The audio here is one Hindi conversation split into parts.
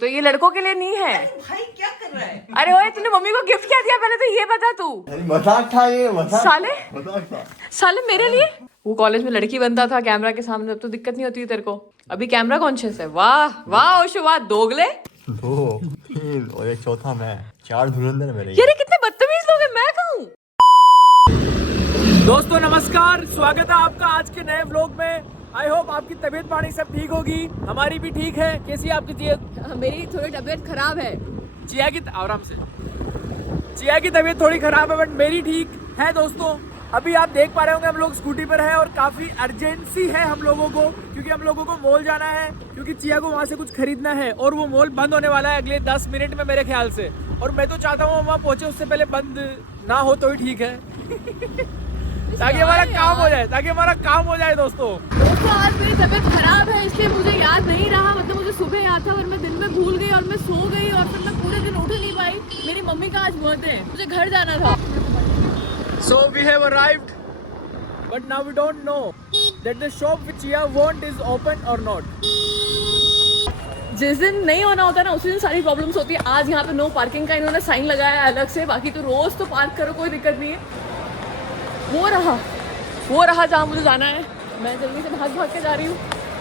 तो ये लड़कों के लिए नहीं है। भाई क्या कर रहा है? अरे ओए तूने मम्मी को गिफ्ट क्या दिया पहले तो ये बता तू। मजाक था ये, मजाक था। साले मेरे लिए वो कॉलेज में लड़की बनता था कैमरा के सामने, अब तो दिक्कत नहीं होती तेरे को। अभी कैमरा कॉन्शियस है। वाह वाह ओशो वाह, दोगले 2 3 और एक चौथा मैं, 4 धुरंधर मेरे। यार ये कितने बदतमीज लोग हैं, मैं कहूँ। दोस्तों नमस्कार, स्वागत है आपका आज के नए व्लॉग में। आई होप आपकी तबीयत पानी सब ठीक होगी, हमारी भी ठीक है। कैसी है आपकी तबीयत? मेरी थोड़ी तबीयत खराब है। चिया की आराम से, चिया की तबीयत थोड़ी खराब है बट मेरी ठीक है। दोस्तों अभी आप देख पा रहे होंगे हम लोग स्कूटी पर हैं और काफ़ी अर्जेंसी है हम लोगों को, क्योंकि हम लोगों को मॉल जाना है, क्योंकि चिया को वहाँ से कुछ खरीदना है और वो मॉल बंद होने वाला है अगले 10 मिनट में मेरे ख्याल से। और मैं तो चाहता हूँ वहाँ पहुँचे उससे पहले बंद ना हो तो ही ठीक है ताकि हमारा काम हो जाए, ताकि हमारा काम हो जाए। दोस्तों आज मेरी तबीयत खराब है इसलिए मुझे याद नहीं रहा, मतलब मुझे सुबह याद था और मैं दिन में भूल गई और मैं सो गई और फिर मैं पूरे दिन उठ नहीं पाई। मेरी मम्मी का आज बर्थडे है, मुझे घर जाना था। So we have arrived, but now we don't know that the shop which Chia want is open or not. जिस दिन नहीं होना होता ना उसी दिन सारी प्रॉब्लम्स होती है। आज यहाँ पे नो पार्किंग का इन्होंने साइन लगाया है अलग से, बाकी तो रोज तो पार्क करो, कोई दिक्कत नहीं है। वो रहा जहाँ मुझे जाना है। मैं जल्दी से भाग के जा रही हूँ,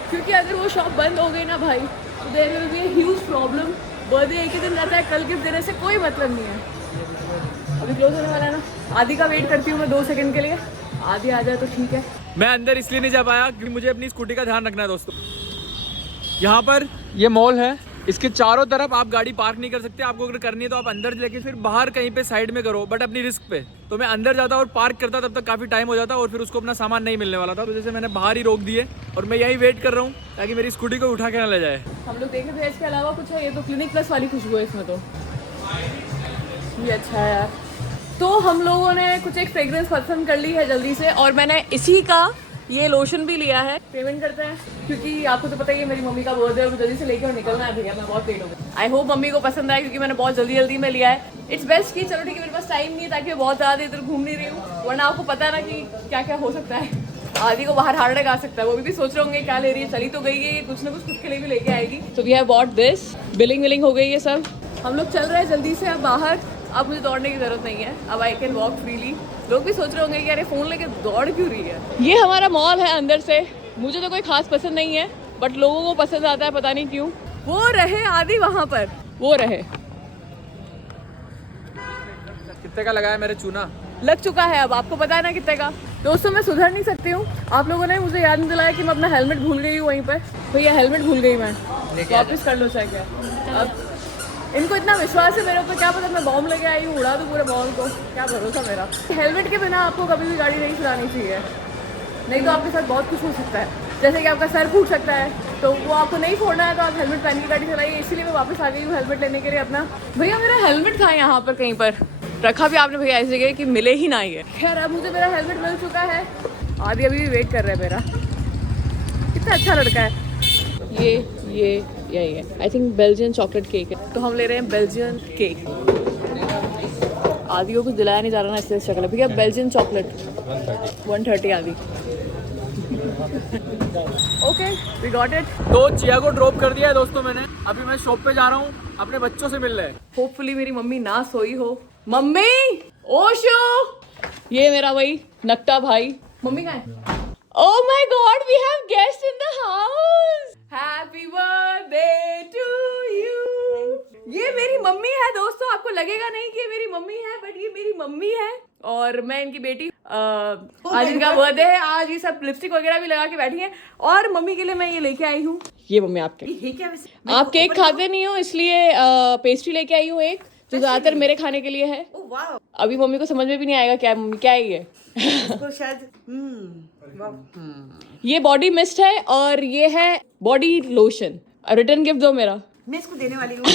क्योंकि अगर वो शॉप बंद हो गई ना भाई तो there will be a huge problem. Birthday एक ही दिन रहता है, कल गिफ्ट देने से कोई मतलब नहीं है। अभी क्लोज होने वाला है ना, आदि का वेट करती हूँ मैं 2 सेकंड के लिए। आदि आ जाए तो ठीक है। मैं अंदर इसलिए नहीं जा पाया क्योंकि मुझे अपनी स्कूटी का ध्यान रखना है। दोस्तों यहाँ पर ये मॉल है, इसके चारों तरफ आप गाड़ी पार्क नहीं कर सकते। आपको अगर करनी है तो आप अंदर लेके फिर बाहर कहीं पे साइड में करो, बट अपनी रिस्क पे। तो मैं अंदर जाता और पार्क करता तब तक काफ़ी टाइम हो जाता और फिर उसको अपना सामान नहीं मिलने वाला था, तो जैसे मैंने बाहर ही रोक दिए और मैं यहीं वेट कर रहा हूँ ताकि मेरी स्कूटी को उठा के ना ले जाए। हम लोग देखे थे इसके अलावा कुछ है, ये तो क्लिनिक प्लस वाली खुशबू है इसमें, तो ये अच्छा है यार। तो हम लोगों ने कुछ एक फ्रेग्रेंस पसंद कर ली है जल्दी से, और मैंने इसी का ये लोशन भी लिया है। पेमेंट करते हैं क्योंकि आपको तो पता ही है मेरी मम्मी का बर्थडे है, जल्दी से लेके और निकलना है भैया, मैं बहुत लेट हो गई। आई होप मम्मी को पसंद आए क्योंकि मैंने बहुत जल्दी में लिया है। इट्स बेस्ट कि चलो ठीक है मेरे पास टाइम नहीं है, ताकि मैं बहुत ज़्यादा इधर घूम नहीं रही हूँ, वरना आपको पता है ना कि क्या क्या हो सकता है। आदि को बाहर हार्ट अटैक आ सकता है, वो भी सोच रहे होंगे क्या ले रही है, चली तो गई है, ये कुछ ना कुछ खुद के लिए भी लेके आएगी। तो we have bought this. Billing विलिंग हो गई है सब, हम लोग चल रहे हैं जल्दी से अब बाहर। अब मुझे दौड़ने की जरूरत नहीं है, अब आई कैन वॉक फ्रीली। लोग भी सोच रहे होंगे कि अरे फोन लेके दौड़ क्यों रही है। ये हमारा मॉल है अंदर से, मुझे तो कोई खास पसंद नहीं है बट लोगों को पसंद आता है, पता नहीं क्यों। वो रहे आदि वहाँ पर, वो रहे। कितने का लगा है मेरे चूना? लग चुका है, अब आपको पता है ना कितने का। दोस्तों मैं सुधर नहीं सकती हूँ, आप लोगों ने मुझे याद नहीं दिलाया कि मैं अपना हेलमेट भूल गई हूँ वहीं पर। भैया हेलमेट भूल गई मैं, वापस कर लो चाहे क्या। अब इनको इतना विश्वास है मेरे ऊपर, क्या पता मैं बॉम्ब लेके आई हूँ, उड़ा दूँ पूरे मॉल को, क्या भरोसा मेरा। हेलमेट के बिना आपको कभी भी गाड़ी नहीं चलानी चाहिए, नहीं तो आपके साथ बहुत कुछ हो सकता है। जैसे कि आपका सर फूट सकता है, तो वो आपको नहीं फोड़ना है तो आप हेलमेट पहन के गाड़ी चलाइए। इसीलिए मैं वापस आ गई हूँ हेलमेट लेने के लिए अपना। भैया मेरा हेलमेट था यहाँ पर कहीं पर रखा भी आपने भैया, ऐसी जगह कि मिले ही ना ये। खैर अब मुझे मेरा हेलमेट मिल चुका है। आदि अभी भी वेट कर रहा है मेरा, कितना अच्छा लड़का है ये यही है। I think Belgian chocolate cake है, तो हम ले रहे हैं बेल्जियन केक। आदि को कुछ दिलाया नहीं जा रहा ना इसलिए शक्ल है। भैया बेल्जियन चॉकलेट 130 आदि। Okay we got it. तो चिया को ड्रॉप कर दिया है दोस्तों मैंने, अभी मैं शॉप पे जा रहा हूँ अपने बच्चों से मिलने। होपफुली मेरी मम्मी ना सोई हो। मम्मी ओशो, ये मेरा वही नकटा भाई। मम्मी कहाँ है? Oh my God, we have guests in the house. Happy birthday to you. ये मेरी मम्मी है दोस्तों, आपको लगेगा नहीं कि ये मेरी मम्मी है बट ये मेरी मम्मी है और मैं इनकी बेटी। आज इनका बर्थडे है, आज ये सब लिपस्टिक वगैरह भी लगा के बैठी हैं और मम्मी के लिए मैं ये लेके आई हूँ। ये मम्मी आपके, आप केक खाते नहीं हो इसलिए पेस्ट्री लेके आई हूँ एक, जो ज्यादातर मेरे खाने के लिए है। अभी मम्मी को समझ में भी नहीं आएगा क्या मम्मी क्या है ये। शायद ये बॉडी मिस्ट है और ये है बॉडी लोशन। रिटर्न गिफ्ट दो मेरा, मैं इसको देने वाली हूँ।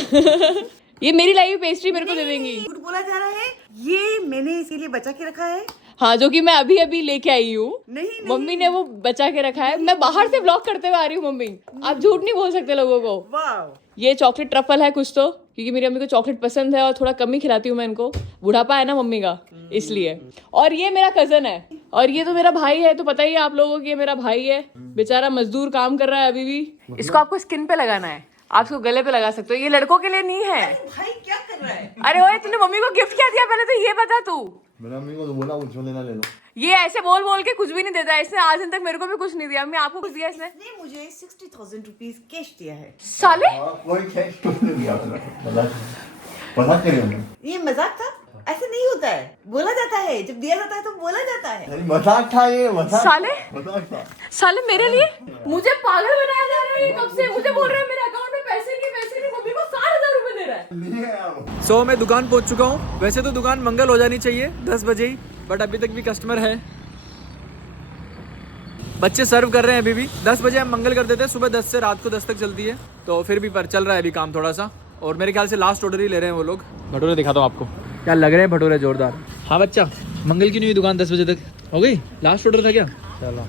ये मेरी लाई हुई पेस्ट्री मेरे को दे देंगी। झूठ बोला जा रहा है, ये मैंने इसीलिए बचा के रखा है। हाँ, जो कि मैं अभी लेके आई हूँ। नहीं मम्मी ने वो बचा के रखा है, मैं बाहर से ब्लॉग करते हुए आ रही हूँ। मम्मी आप झूठ नहीं बोल सकते लोगों को। वाह, ये चॉकलेट ट्रफल है कुछ तो, क्योंकि मेरी मम्मी को चॉकलेट पसंद है और थोड़ा कम ही खिलाती हूँ मैं इनको, बुढ़ापा है ना मम्मी का इसलिए। और ये मेरा कजन है और ये तो मेरा भाई है, तो पता ही है आप लोगों को ये मेरा भाई है, बेचारा मजदूर काम कर रहा है अभी भी। इसको आपको स्किन पे लगाना है, आप इसको गले पे लगा सकते हो, ये लड़कों के लिए नहीं है। भाई क्या कर रहा है? अरे ओए तूने मम्मी को गिफ्ट क्या दिया पहले तो ये बता तू। मैंने मम्मी को तो बोला कुछ लेना ले लो। ये ऐसे बोल बोल के कुछ भी नहीं देता है इसने, आज दिन तक मेरे को भी कुछ नहीं दिया। मैं आपको कुछ दिया इसने? इसने मुझे 60,000 रुपीज कैश दिया है। साले कोई कैश तो नहीं दिया मजाक कर रहे हो? ये मजाक था? ऐसे नहीं होता है, बोला जाता है, जब दिया जाता है तो बोला जाता है। अरे मजाक था ये, मजाक साले मजाक था। साले मेरे लिए मुझे पागल बनाया जा रहा है कब से। मुझे बोल रहा है मेरे अकाउंट में पैसे नहीं, मम्मी को 60,000 रुपए दे रहा है। सो मैं दुकान पहुंच चुका हूँ। वैसे तो दुकान मंगल हो जानी चाहिए 10 बजे ही, बट अभी तक भी कस्टमर है। बच्चे सर्व कर रहे हैं अभी भी। 10 बजे हम मंगल कर देते हैं, सुबह 10 से रात को 10 तक चलती है। तो फिर भी पर चल रहा है अभी काम थोड़ा सा, और मेरे ख्याल से लास्ट ऑर्डर ही ले रहे हैं वो लोग। भटूरे दिखाता हूँ आपको, क्या लग रहे हैं भटूरे जोरदार। हाँ बच्चा, मंगल की नहीं हुई दुकान 10 बजे तक हो गई? लास्ट ऑर्डर था क्या? चलो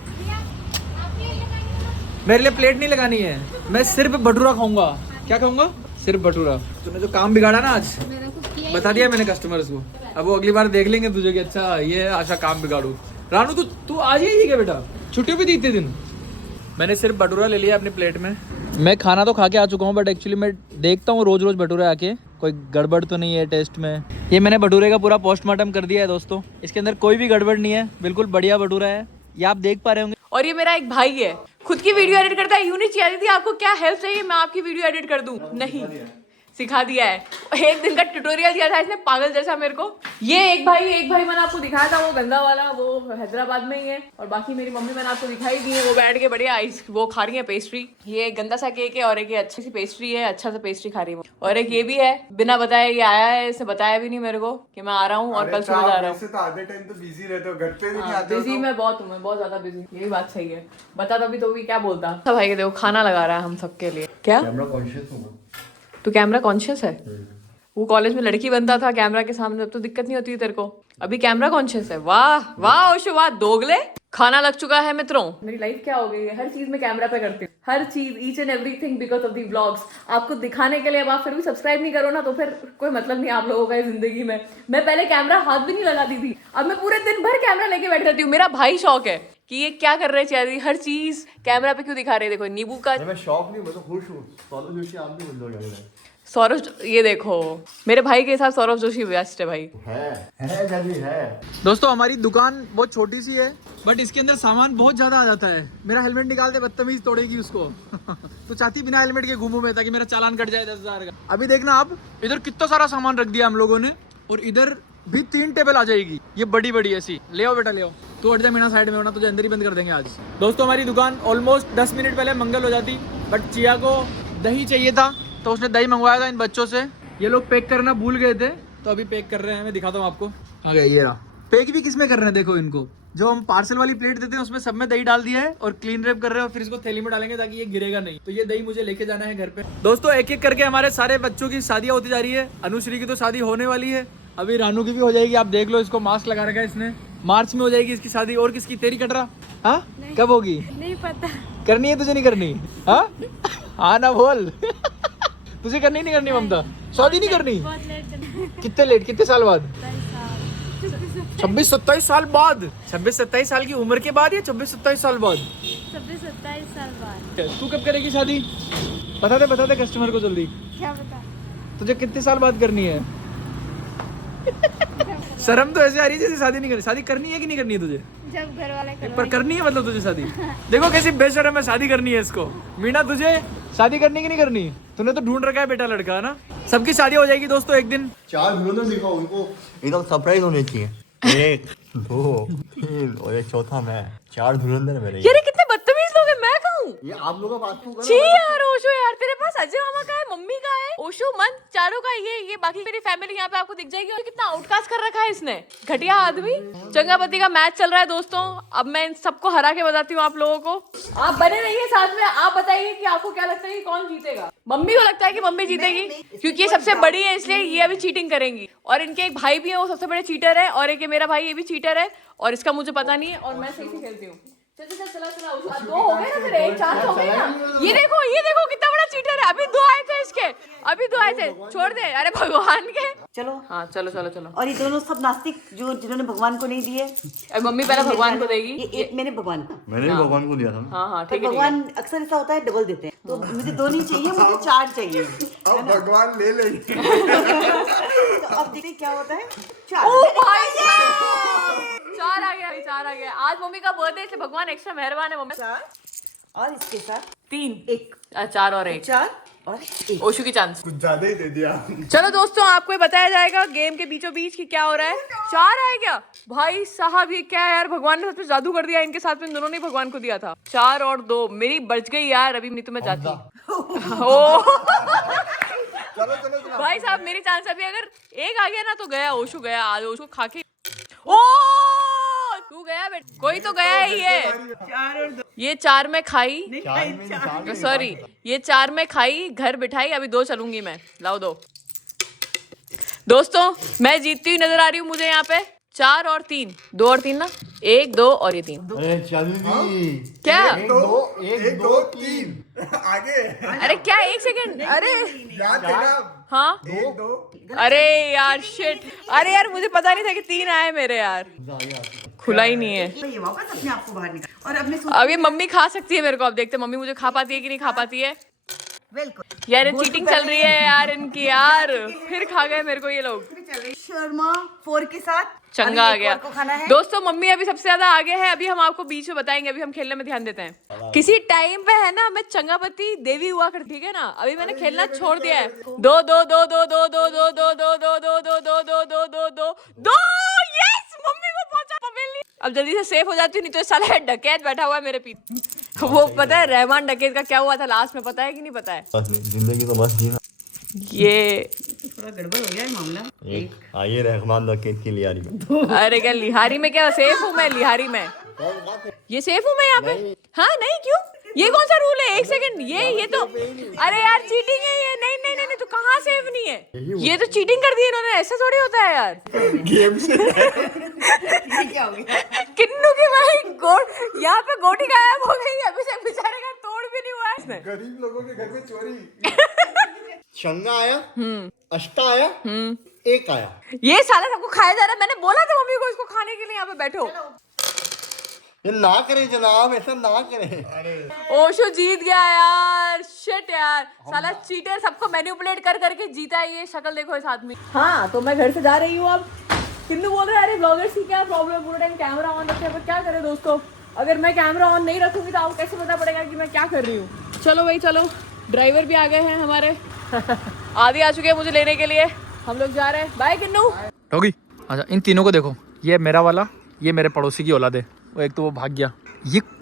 मेरे लिए प्लेट नहीं लगानी है, मैं सिर्फ भटूरा खाऊंगा। क्या खाऊंगा? सिर्फ भटूरा। तूने जो काम बिगाड़ा ना आज, बता दिया मैंने कस्टमर्स को। अब वो अगली बार देख लेंगे तुझे कि अच्छा ये आशा काम बिगाड़ू। रानू तू आज ही क्या बेटा, छुट्टी भी थी इतने दिन। मैंने सिर्फ भटूरा ले लिया अपनी प्लेट में। मैं खाना तो खा के आ चुका हूँ, बट एक्चुअली मैं देखता हूँ रोज रोज भटूरे आके कोई गड़बड़ तो नहीं है टेस्ट में। ये मैंने भटूरे का पूरा पोस्टमार्टम कर दिया है दोस्तों, इसके अंदर कोई भी गड़बड़ नहीं है, बिल्कुल बढ़िया भटूरा है, ये आप देख पा रहे होंगे। और ये मेरा एक भाई है, खुद की वीडियो एडिट करता है। यूं नहीं चाहिए थी आपको क्या हेल्प चाहिए मैं आपकी वीडियो एडिट कर दूं? नहीं, सिखा दिया है। एक दिन का ट्यूटोरियल दिया था इसने पागल जैसा मेरे को। ये एक भाई मैंने आपको दिखाया था, वो गंदा वाला, वो हैदराबाद में ही है। और बाकी मेरी मम्मी मैंने आपको दिखाई दी है, वो बैठ के बढ़िया आइस वो खा रही है पेस्ट्री। ये एक गंदा सा केक है और एक ये अच्छी सी पेस्ट्री है, अच्छा सा पेस्ट्री खा रही है। और एक ये भी है, बिना बताए ये आया है, इसने बताया भी नहीं मेरे को कि मैं आ रहा हूँ और कल सुबह जा रहा हूँ। आधे टाइम तो बिजी रहते हो, घर पे भी नहीं आते हो। बिजी मैं बहुत हूँ, मैं बहुत ज्यादा बिजी। ये भी बात सही है, बता तभी तो भी क्या बोलता। सब भाई के देखो खाना लगा रहा है हम सबके लिए। क्या कैमरा कॉन्शियस हूँ। तू कैमरा कॉन्शियस है? वो कॉलेज में लड़की बनता था कैमरा के सामने, अब तो दिक्कत नहीं होती है तेरे को। अभी कैमरा कॉन्शियस है। वाह वाह ओशो वाह, दोगले। खाना लग चुका है मित्रों। मेरी लाइफ क्या हो गई है, हर चीज में कैमरा पे करती हूँ, हर चीज, each and everything because of the vlogs. आपको दिखाने के लिए अब आप फिर भी सब्सक्राइब नहीं करो ना, तो फिर कोई मतलब नहीं आप लोगों का जिंदगी में। मैं पहले कैमरा हाथ भी नहीं लगाती थी, अब मैं पूरे दिन भर कैमरा लेके बैठ जाती हूँ। मेरा भाई शौक है कि ये क्या कर रहे हैं चाहिए, हर चीज कैमरा पे क्यों दिखा रहे हैं। देखो नींबू का, मैं शौक नहीं, मैं तो खुश हूँ। सौरभ जोशी आप भी बोल दो। सौरभ, ये देखो मेरे भाई के साथ सौरभ जोशी बेस्ट है भाई। है। दोस्तों हमारी दुकान बहुत छोटी सी है, बट इसके अंदर सामान बहुत ज्यादा आ जाता है। मेरा हेलमेट निकाल दे, बदतमीज तोड़ेगी उसको। तो चाहती बिना हेलमेट के घूमूं मैं, ताकि मेरा चालान कट जाए 10,000 का। अभी देखना आप, इधर कितना सारा सामान रख दिया हम लोगों ने, और इधर भी 3 टेबल आ जाएगी, ये बड़ी बड़ी ऐसी। ले आओ बेटा ले आओ, तू हट जा मीना साइड में, वरना तुझे अंदर ही बंद कर देंगे आज। दोस्तों हमारी दुकान ऑलमोस्ट 10 मिनट पहले मंगल हो जाती, बट चिया को दही चाहिए था तो उसने दही मंगवाया था इन बच्चों से। ये लोग पैक करना भूल गए थे, तो अभी पैक कर रहे हैं। मैं दिखाता हूँ आपको। आ गया ये रहा। पैक भी किसमें कर रहे हैं देखो इनको, जो हम पार्सल वाली प्लेट देते हैं उसमें सब में दही डाल दिया है और क्लीन रैप कर रहे हैं, और फिर इसको थैली में डालेंगे ताकि ये गिरेगा नहीं। तो ये दही मुझे लेके जाना है घर पे। दोस्तों एक एक करके हमारे सारे बच्चों की शादियां होती जा रही है। अनुश्री की तो शादी होने वाली है, अभी रानू की भी हो जाएगी। आप देख लो, इसको मास्क लगा रखा है इसने। मार्च में हो जाएगी इसकी शादी। और किसकी? तेरी कटरा। हाँ कब होगी? नहीं पता। करनी है तुझे? नहीं करनी? हाँ हाँ ना बोल। तुझे करनी नहीं करनी ममता? शादी नहीं करनी? बहुत लेट करना। कितने लेट, कितने साल बाद? 27 साल बाद। 26-27 साल की उम्र के बाद या 26-27 साल बाद? 27 साल बाद। तू कब करेगी शादी? बता दे कस्टमर को जल्दी। क्या बता? तुझे कितने साल बाद करनी है? शर्म तो ऐसे आ रही है जैसे शादी नहीं करनी। शादी करनी है कि नहीं करनी है तुझे? जब घर वाले पर करनी है मतलब तुझे शादी? देखो कैसी बेशर्म है, शादी करनी है इसको। मीना तुझे शादी करनी कि नहीं करनी? तूने तो ढूंढ रखा है बेटा लड़का, है ना? सबकी शादी हो जाएगी दोस्तों एक दिन। 4 धुरंधर दिखाओ उनको, एकदम सरप्राइज होने चाहिए। 1 2 3 और एक चौथा मैं। 4 धुरंधर मेरे। यार कितने बदतमीज लोग हैं, मैं कहूँ। ये आप लोगों का बात क्यों कर छी रहे हो? यार ओशो, यार तेरे पास अजय मामा का है, मम्मी का है, ओशो मन चारों का ये बाकी मेरी फैमिली यहाँ पे आपको दिख जाएगी। और कितना आउटकास्ट कर रखा है इसने, घटिया आदमी। चंगापति का मैच चल रहा है दोस्तों, अब मैं इन सबको हरा के बताती हूँ आप लोगों को। आप बने रहिए साथ में, आप बताइए कि आपको क्या लगता है कि कौन जीतेगा। मम्मी को लगता है कि मम्मी जीतेगी, क्योंकि ये सबसे बड़ी है इसलिए ये अभी चीटिंग करेंगी। और इनके एक भाई भी है, वो सबसे बड़े चीटर है, और एक ये मेरा भाई, ये भी चीटर है, और इसका मुझे पता नहीं है, और मैं सही से खेलती हूँ। चला 2 हो गए ना, फिर 1 4 हो गए ना। ये देखो कितना बड़ा चीटर है। अभी 2 आए थे इसके, अभी 2 आए थे, छोड़ दे। अरे भगवान के चलो। हाँ चलो चलो चलो। और ये दोनों सब नास्तिक जो जिन्होंने भगवान को नहीं दिए। अब मम्मी पहले भगवान को देगी। ये एक मैंने भगवान को। मैंने भी भगवान को दिया था ना। हाँ हाँ पर ठीक है। भगवान अक्सर ऐसा होता है डबल देते हैं, तो मुझे 2 नहीं चाहिए, मुझे 4 चाहिए। अब भगवान ले लेंगे। तो अब देखते हैं क्या होता है। 4 ओ भाई साहब! 4 आ गया, 4 आ गया। आज मम्मी का बर्थडे इसलिए भगवान एक्स्ट्रा मेहरबान है मम्मी। 4 और इसके साथ 3 1 4 और 1 4 और 1। ओशु की चांस। कुछ ज्यादा ही दे दिया। चलो दोस्तों, आपको ये बताया जाएगा गेम के बीचों बीच की क्या हो रहा है। 4 आए क्या भाई साहब? ये क्या है यार, भगवान ने सच में जादू कर दिया इनके साथ में। दोनों ने भगवान को दिया था। 4 और 2 मेरी बच गई यार। अभी नहीं तो मैं जाती। ओ चलो चलो चलो। भाई साहब मेरी चांस अभी अगर 1 आ गया ना तो गया। ओशु गया आज। ओशु खा के ओ तू गया बेटा। कोई तो गया ही है। 4 और 2 ये 4 में खाई, चार सॉरी ये 4 में खाई, घर बिठाई। अभी 2 चलूंगी मैं। लाओ 2। दोस्तों मैं जीतती हुई नजर आ रही हूँ मुझे यहाँ पे। 4 और 3, 2 और 3 ना, 1 2 और ये 3। अरे जल्दी। क्या? 1 2 3 आगे। अरे क्या 1 सेकंड? अरे याद है ना? हाँ 1 2। अरे यार शिट। अरे यार मुझे पता नहीं था कि 3 आए मेरे यार। खुला ही नहीं है। ये वापस अपने आप को बाहर निकाल। और अपने अब ये मम्मी खा सकती है मेरे को। अब देखते मम्मी मुझे खा पाती है कि नहीं खा पाती है। वेलकम यार चीटिंग चल रही है यार इनकी यार। फिर खा गए मेरे को ये लोग। चल रही शर्मा 4 के साथ चंगा आ अभी एक गया। और को खाना है। दोस्तों मम्मी अभी सबसे ज्यादा आगे है। अभी हम आपको बीच में बताएंगे। अभी हम खेलने में ध्यान देते हैं। किसी टाइम पे है ना मैं चंगापति देवी हुआ कर, ठीक है ना। अभी मैंने खेलना छोड़ दिया है। 2 2 2 2 2 2 2 2 2 2 2 2 2 2 2 2 2 2 यस मम्मी को पहुंचा पवेली। अब जल्दी से सेफ हो जाती हूँ, नहीं तो साला डकैत बैठा हुआ है मेरे पीछे। वो पता है रहमान डकैत का क्या हुआ था लास्ट में, पता है कि नहीं पता है? जिंदगी तो बस जीना। ये थोड़ा गड़बड़ हो गया है मामला। एक आइए रहमान दकेत की लियारी में। अरे क्या लिहारी में? क्या सेफ हूँ मैं लिहारी में? ये सेफ हूँ मैं यहाँ पे? हाँ नहीं क्यों? ये कौन सा रूल है? 1 सेकंड। ये तो अरे यार चीटिंग है ये। नहीं नहीं नहीं, नहीं तो कहाँ सेफ नहीं है? ये तो चीटिंग कर दी इन्होंने। ऐसा थोड़ी होता है यार। गेम से क्या हो गया? किन्नू की भाई गोट यहाँ पे गोटी गायब हो गई। अभी से बेचारे का तोड़ भी नहीं हुआ है इसने। गरीब लोगों के घर में चोरी। शंगा आया, अष्टा आया, 1 आया। ये साला सबको खाया जा रहा है। मैंने बोला था मम्मी को इसको खाने के लिए। यहाँ पे बैठो। ये ना करे जनाब, ऐसा ना करे। ओशो जीत गया यार। शिट यार साला चीटर सबको मैनिपुलेट कर करके जीता है ये। शक्ल देखो इस आदमी। हाँ तो मैं घर से जा रही हूँ अब। किन्नू बोल रहा है अरे ब्लॉगर्स की क्या प्रॉब्लम, पूरा टाइम कैमरा ऑन रखे। पर क्या करे दोस्तों, अगर मैं कैमरा ऑन नहीं रखूंगी तो आपको कैसे पता पड़ेगा कि मैं क्या कर रही हूँ। चलो भाई चलो, ड्राइवर भी आ गए हैं हमारे। आदि आ चुके हैं मुझे लेने के लिए। हम लोग जा रहे हैं। बाय किन्नू। डॉगी अच्छा, इन तीनों को देखो। ये मेरा वाला, ये मेरे पड़ोसी की औलाद है। वो एक तो वो भाग गया।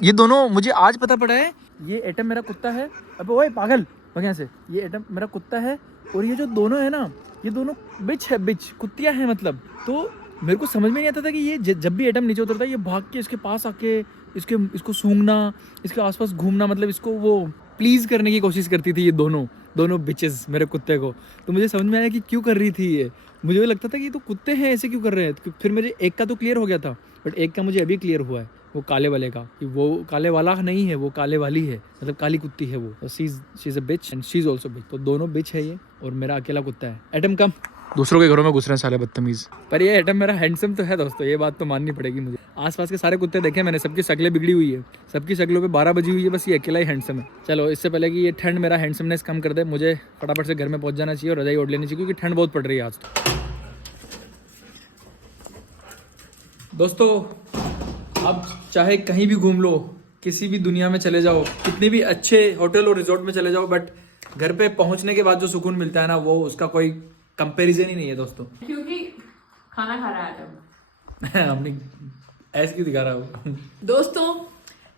ये दोनों मुझे आज पता पड़ा है। ये एटम मेरा कुत्ता है। अबे ओए पागल वगैरह से। ये एटम मेरा कुत्ता है और ये जो दोनों है ना, ये दोनों बिच है, बिच कुत्तियाँ हैं मतलब। तो मेरे को समझ में नहीं आता था कि ये जब भी एटम नीचे उतरता है ये भाग के इसके पास आके इसको सूंघना, इसके आसपास घूमना, मतलब इसको वो प्लीज़ करने की कोशिश करती थी। ये दोनों बिचेस मेरे कुत्ते को। तो मुझे समझ में आया कि क्यों कर रही थी ये। मुझे भी लगता था कि ये तो कुत्ते हैं, ऐसे क्यों कर रहे हैं। फिर मुझे एक का तो क्लियर हो गया था, बट एक का मुझे अभी क्लियर हुआ है, वो काले वाले का, कि वो काले वाला नहीं है, वो काले वाली है, मतलब काली कुत्ती है वो। She is a bitch and she is also bitch. तो दोनों बिच है ये और मेरा अकेला कुत्ता है। एटम कम दूसरों के घरों में घुस रहे हैं साले बदतमीज। पर ये एटम मेरा हैंडसम तो है दोस्तों, ये बात तो माननी पड़ेगी मुझे। आसपास के सारे कुत्ते देखे मैंने, सबकी शक्लें बिगड़ी हुई है, सबकी शक्लों पे 12 बजी हुई है, बस ये अकेला ही हैंडसम है। चलो इससे पहले कि ये ठंड मेरा हैंडसमनेस कम कर दे, मुझे फटाफट से घर में पहुंच जाना चाहिए और रजाई ओढ़ लेनी चाहिए, क्योंकि ठंड बहुत पड़ रही है आज तो। दोस्तों अब चाहे कहीं भी घूम लो, किसी भी दुनिया में चले जाओ, कितने भी अच्छे होटल और रिजॉर्ट में चले जाओ, बट घर पे पहुंचने के बाद जो सुकून मिलता है ना, वो उसका कोई कंपैरिजन ही नहीं है दोस्तों। क्योंकि खाना खा रहा है हमने ऐसे क्यों दिखा रहा हूँ। दोस्तों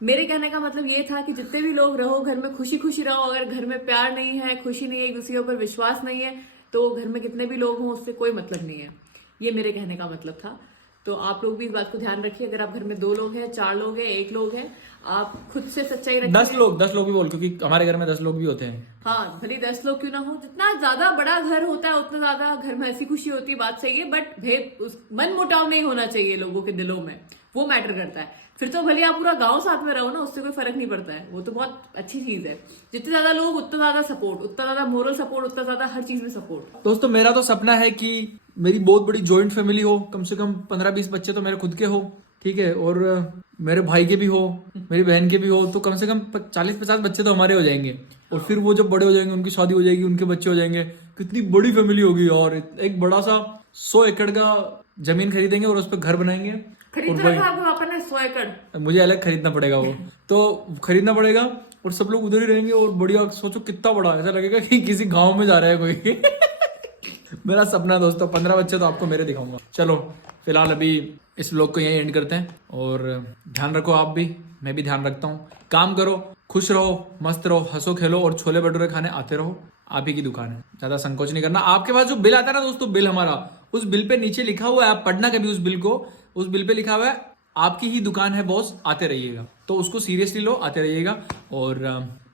मेरे कहने का मतलब ये था कि जितने भी लोग रहो घर में खुशी खुशी रहो। अगर घर में प्यार नहीं है, खुशी नहीं है, एक दूसरे के ऊपर विश्वास नहीं है, तो घर में कितने भी लोग हों उससे कोई मतलब नहीं है। ये मेरे कहने का मतलब था। तो आप लोग भी इस बात को ध्यान रखिए। अगर आप घर में 2 लोग हैं, 4 लोग हैं, 1 लोग है, आप खुद से सच्चाई रखिए। 10 लोग भी बोल, क्योंकि हमारे घर में 10 लोग भी होते हैं। हाँ भले 10 लोग क्यों ना हो, जितना ज्यादा बड़ा घर होता है उतना ज्यादा घर में हंसी खुशी होती है, बात सही है। बट भेद मन मुटाव नहीं होना चाहिए लोगों के दिलों में, वो मैटर करता है। फिर तो भले आप पूरा गांव साथ में रहो ना, उससे कोई फर्क नहीं पड़ता है, वो तो बहुत अच्छी चीज है। जितने ज्यादा लोग उतना ज्यादा सपोर्ट, उतना ज्यादा मोरल सपोर्ट, उतना ज्यादा हर चीज में सपोर्ट। दोस्तों मेरा तो सपना है कि मेरी बहुत बड़ी जॉइंट फैमिली हो, कम से कम 15-20 बच्चे तो मेरे खुद के हो, ठीक है, और मेरे भाई के भी हो, मेरी बहन के भी हो, तो कम से कम 40-50 बच्चे तो हमारे हो जाएंगे। और फिर वो जब बड़े हो जाएंगे, उनकी शादी हो जाएगी, उनके बच्चे हो जाएंगे, कितनी बड़ी फैमिली होगी। और एक बड़ा सा 100 एकड़ का जमीन खरीदेंगे और उस पर घर बनाएंगे। खरीद और रखा आपको अपन ने 100 एकड़। मुझे अलग खरीदना पड़ेगा वो, तो खरीदना पड़ेगा और सब लोग उधर ही रहेंगे। और बढ़िया, सोचो कितना बड़ा, ऐसा लगेगा कि किसी गांव में जा रहा है कोई। मेरा सपना दोस्तों, 15 बच्चे तो आपको मेरे दिखाऊंगा। चलो फिलहाल अभी इस व्लॉग को यहीं एंड करते हैं, और ध्यान रखो आप भी, मैं भी ध्यान रखता हूँ। काम करो, खुश रहो, मस्त रहो, हंसो खेलो, और छोले भटूरे खाने आते रहो। आप ही की दुकान है, ज्यादा संकोच नहीं करना। आपके पास जो बिल आता है ना दोस्तों, बिल हमारा, उस बिल पे नीचे लिखा हुआ है, आप पढ़ना कभी उस बिल को, उस बिल पे लिखा हुआ है आपकी ही दुकान है बॉस, आते रहिएगा। तो उसको सीरियसली लो, आते रहिएगा। और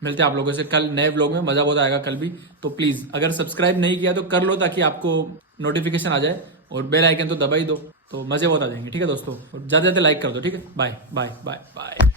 मिलते हैं आप लोगों से कल नए व्लॉग में, मजा बहुत आएगा कल भी। तो प्लीज अगर सब्सक्राइब नहीं किया तो कर लो, ताकि आपको नोटिफिकेशन आ जाए, और बेल आइकन तो दबा ही दो, तो मजे बहुत आ जाएंगे। ठीक है दोस्तों, और ज्यादा ज्यादा लाइक कर दो। ठीक है, बाय बाय बाय बाय।